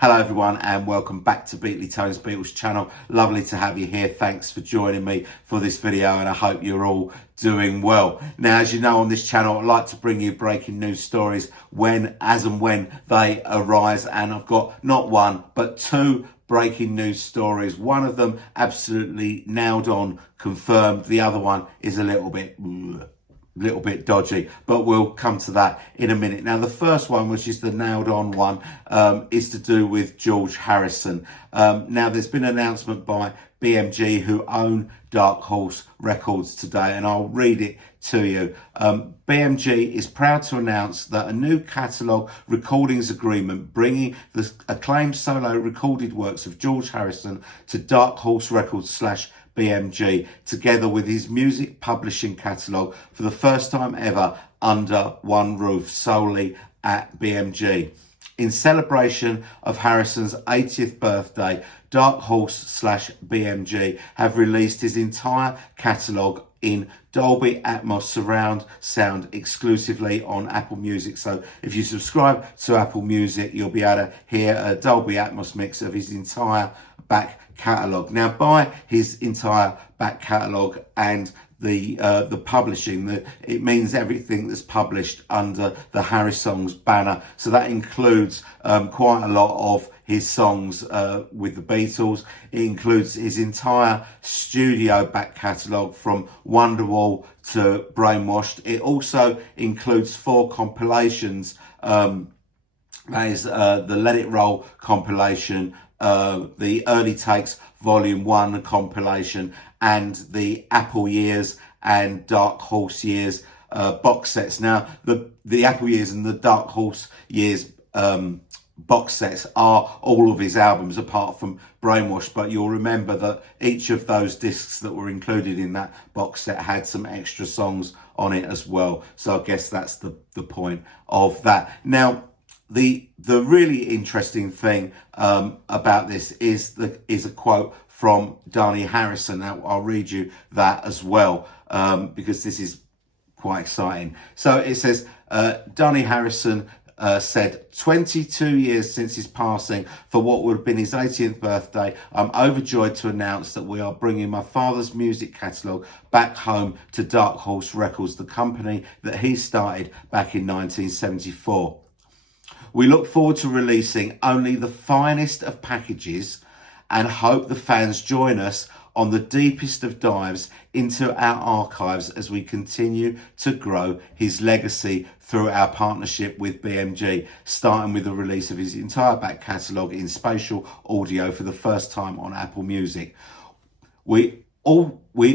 Hello everyone and welcome back to Beatley Tone's Beatles channel. Lovely to have you here. Thanks for joining me for this video and I hope you're all doing well. Now, as you know, on this channel I like to bring you breaking news stories as and when they arise, and I've got not one but two breaking news stories. One of them absolutely nailed on, confirmed. The other one is a little bit dodgy, but we'll come to that in a minute. Now, the first one, which is the nailed on one, is to do with George Harrison. Now, there's been an announcement by BMG, who own Dark Horse Records, today, and I'll read it to you. BMG is proud to announce that a new catalogue recordings agreement bringing the acclaimed solo recorded works of George Harrison to Dark Horse Records / BMG, together with his music publishing catalogue, for the first time ever under one roof, solely at BMG. In celebration of Harrison's 80th birthday, Dark Horse / BMG have released his entire catalogue in Dolby Atmos surround sound exclusively on Apple Music. So if you subscribe to Apple Music, you'll be able to hear a Dolby Atmos mix of his entire back catalogue. Now, by his entire back catalogue and the publishing, it means everything that's published under the Harry Songs banner. So that includes quite a lot of his songs with the Beatles. It includes his entire studio back catalogue from Wonderwall to Brainwashed. It also includes 4 compilations. That is the Let It Roll compilation, the Early Takes Volume 1 compilation, and the Apple Years and Dark Horse Years box sets. Now, the Apple Years and the Dark Horse Years box sets are all of his albums apart from Brainwash, but you'll remember that each of those discs that were included in that box set had some extra songs on it as well. So I guess that's the point of that. Now, the really interesting thing about this is a quote from Dhani Harrison. Now, I'll read you that as well because this is quite exciting. So it says, Dhani Harrison said, 22 years since his passing, for what would have been his 80th birthday, I'm overjoyed to announce that we are bringing my father's music catalogue back home to Dark Horse Records, the company that he started back in 1974. We look forward to releasing only the finest of packages and hope the fans join us on the deepest of dives into our archives as we continue to grow his legacy through our partnership with BMG, starting with the release of his entire back catalogue in spatial audio for the first time on Apple Music. We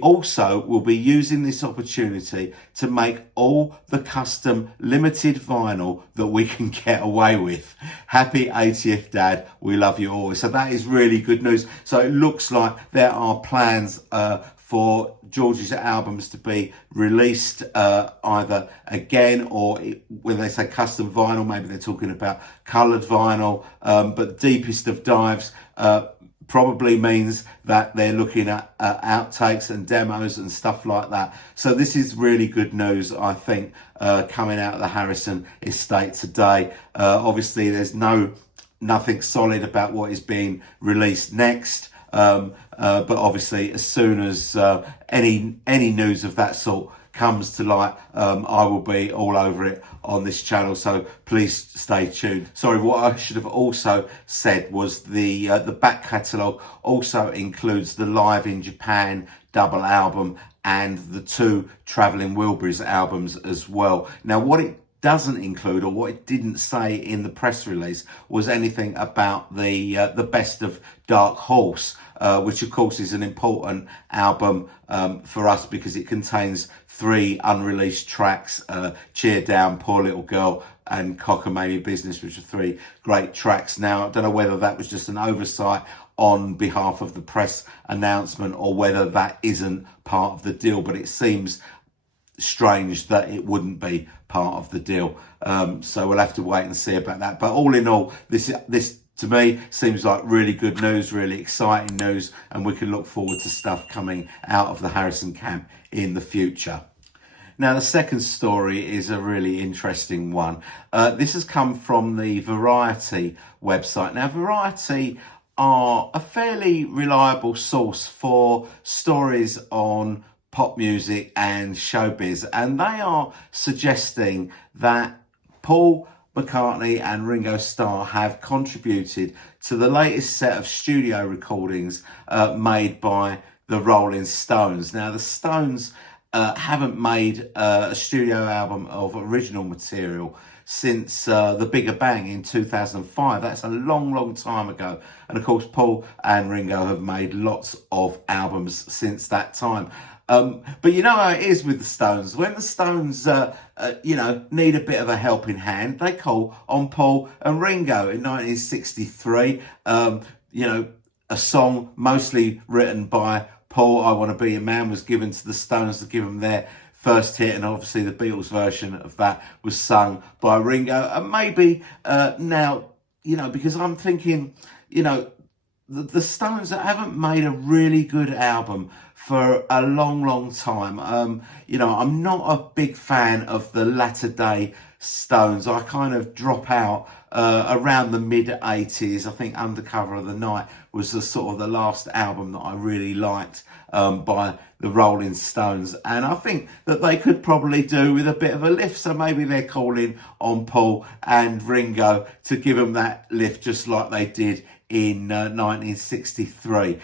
also will be using this opportunity to make all the custom limited vinyl that we can get away with. Happy 80th, Dad. We love you always. So that is really good news. So it looks like there are plans for George's albums to be released either again, or when they say custom vinyl, maybe they're talking about coloured vinyl. But deepest of dives probably means that they're looking at outtakes and demos and stuff like that. So this is really good news, I think, coming out of the Harrison estate today. Obviously, there's nothing solid about what is being released next. But obviously, as soon as any news of that sort comes to light, I will be all over it on this channel, so please stay tuned. Sorry, what I should have also said was the back catalogue also includes the Live in Japan double album and the 2 Travelling Wilburys albums as well. Now, what it doesn't include, or what it didn't say in the press release, was anything about the Best of Dark Horse, which of course is an important album for us because it contains 3 unreleased tracks, Cheer Down, Poor Little Girl and Cockamamie Business, which are 3 great tracks. Now, I don't know whether that was just an oversight on behalf of the press announcement or whether that isn't part of the deal, but it seems strange that it wouldn't be part of the deal. So we'll have to wait and see about that. But all in all, this to me seems like really good news, really exciting news, and we can look forward to stuff coming out of the Harrison camp in the future. Now, the second story is a really interesting one. This has come from the Variety website. Now, Variety are a fairly reliable source for stories on pop music and showbiz, and they are suggesting that Paul McCartney and Ringo Starr have contributed to the latest set of studio recordings made by the Rolling Stones. Now, the Stones haven't made a studio album of original material since the Bigger Bang in 2005. That's a long, long time ago. And of course, Paul and Ringo have made lots of albums since that time. But you know how it is with the Stones. When the Stones, need a bit of a helping hand, they call on Paul and Ringo. In 1963, a song mostly written by Paul, I Want to Be a Man, was given to the Stones to give them their first hit, and obviously the Beatles version of that was sung by Ringo. And maybe now, because I'm thinking, the Stones haven't made a really good album for a long, long time. I'm not a big fan of the latter day Stones. I kind of drop out around the mid-80s. I think Undercover of the Night was the last album that I really liked by the Rolling Stones, and I think that they could probably do with a bit of a lift. So maybe they're calling on Paul and Ringo to give them that lift, just like they did in 1963.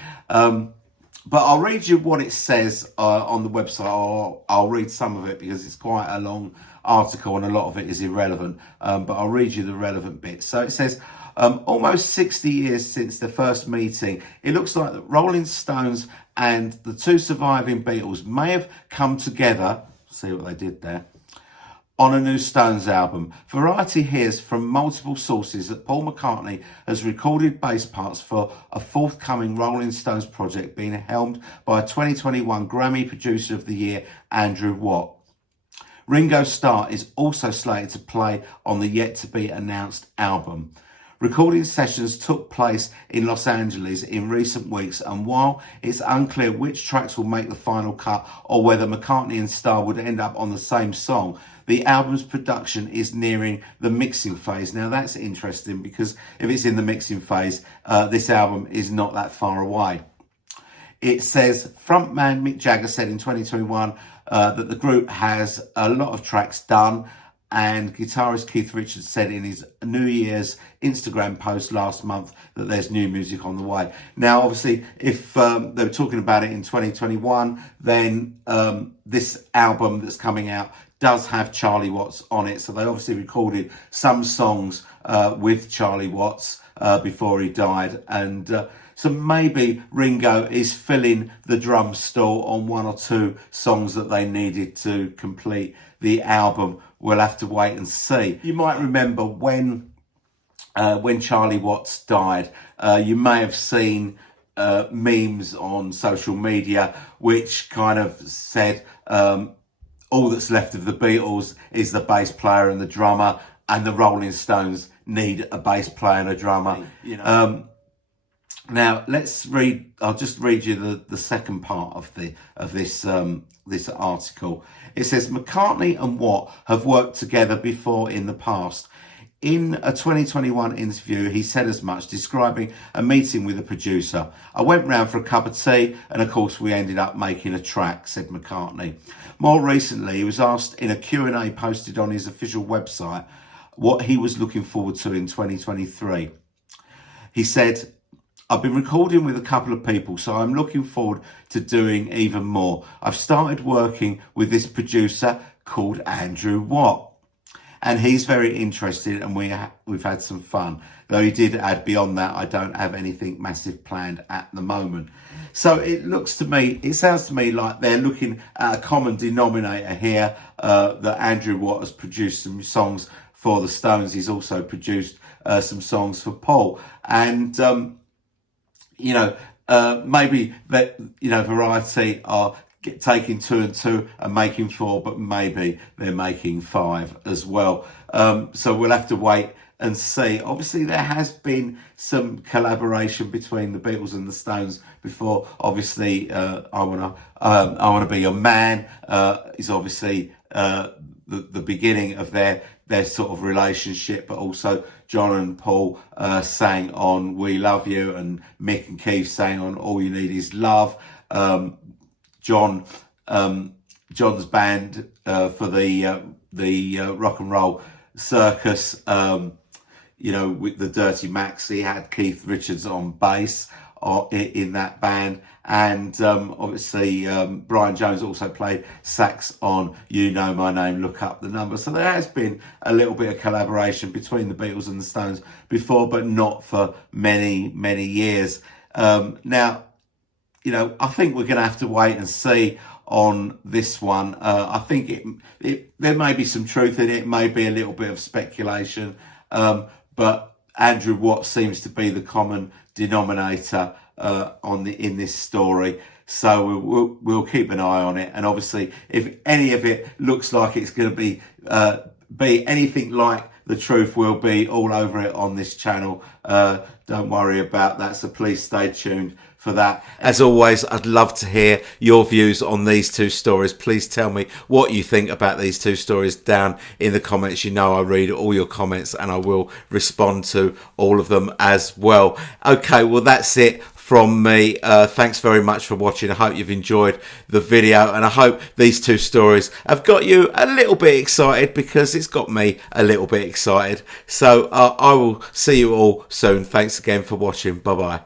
But I'll read you what it says on the website. I'll read some of it because it's quite a long article and a lot of it is irrelevant. But I'll read you the relevant bits. So it says, almost 60 years since the first meeting, it looks like the Rolling Stones and the two surviving Beatles may have come together. See what they did there. On a new Stones album. Variety hears from multiple sources that Paul McCartney has recorded bass parts for a forthcoming Rolling Stones project being helmed by a 2021 Grammy Producer of the Year, Andrew Watt. Ringo Starr is also slated to play on the yet-to-be-announced album. Recording sessions took place in Los Angeles in recent weeks, and while it's unclear which tracks will make the final cut or whether McCartney and Starr would end up on the same song, the album's production is nearing the mixing phase. Now, that's interesting because if it's in the mixing phase, this album is not that far away. It says frontman Mick Jagger said in 2021 that the group has a lot of tracks done, and guitarist Keith Richards said in his New Year's Instagram post last month that there's new music on the way. Now, obviously, if they were talking about it in 2021, then this album that's coming out does have Charlie Watts on it. So they obviously recorded some songs with Charlie Watts before he died. And so maybe Ringo is filling the drum stall on one or two songs that they needed to complete the album. We'll have to wait and see. You might remember when Charlie Watts died, you may have seen memes on social media which kind of said all that's left of the Beatles is the bass player and the drummer, and the Rolling Stones need a bass player and a drummer. Now I'll just read you the second part of this article. It says McCartney and Watt have worked together before in the past. In a 2021 interview, he said as much, describing a meeting with a producer. I went round for a cup of tea, and of course we ended up making a track, said McCartney. More recently, he was asked in a Q&A posted on his official website what he was looking forward to in 2023. He said, I've been recording with a couple of people, so I'm looking forward to doing even more. I've started working with this producer called Andrew Watt, and he's very interested, and we've had some fun. Though he did add, beyond that, I don't have anything massive planned at the moment. So it sounds to me like they're looking at a common denominator here, that Andrew Watt has produced some songs for the Stones. He's also produced some songs for Paul. And maybe that, Variety are taking 2 and 2 and making 4, but maybe they're making 5 as well. So we'll have to wait and see. Obviously, there has been some collaboration between the Beatles and the Stones before. Obviously, I wanna be your man is obviously the beginning of their sort of relationship, but also John and Paul sang on "We Love You," and Mick and Keith sang on "All You Need Is Love." John's band for the rock and roll circus, with the Dirty Macs, he had Keith Richards on bass in that band, and obviously Brian Jones also played sax on "You Know My Name, Look Up the Number." So there has been a little bit of collaboration between the Beatles and the Stones before, but not for many years. Now, I think we're going to have to wait and see on this one. I think there may be some truth in it. It may be a little bit of speculation, but Andrew Watt seems to be the common denominator in this story. So we'll keep an eye on it. And obviously, if any of it looks like it's going to be anything like the truth, will be all over it on this channel. Don't worry about that. So please stay tuned for that. As always, I'd love to hear your views on these two stories. Please tell me what you think about these two stories down in the comments. I read all your comments and I will respond to all of them as well. Okay, well, that's it from me. Thanks very much for watching. I hope you've enjoyed the video, and I hope these two stories have got you a little bit excited, because it's got me a little bit excited. So I will see you all soon. Thanks again for watching. Bye bye.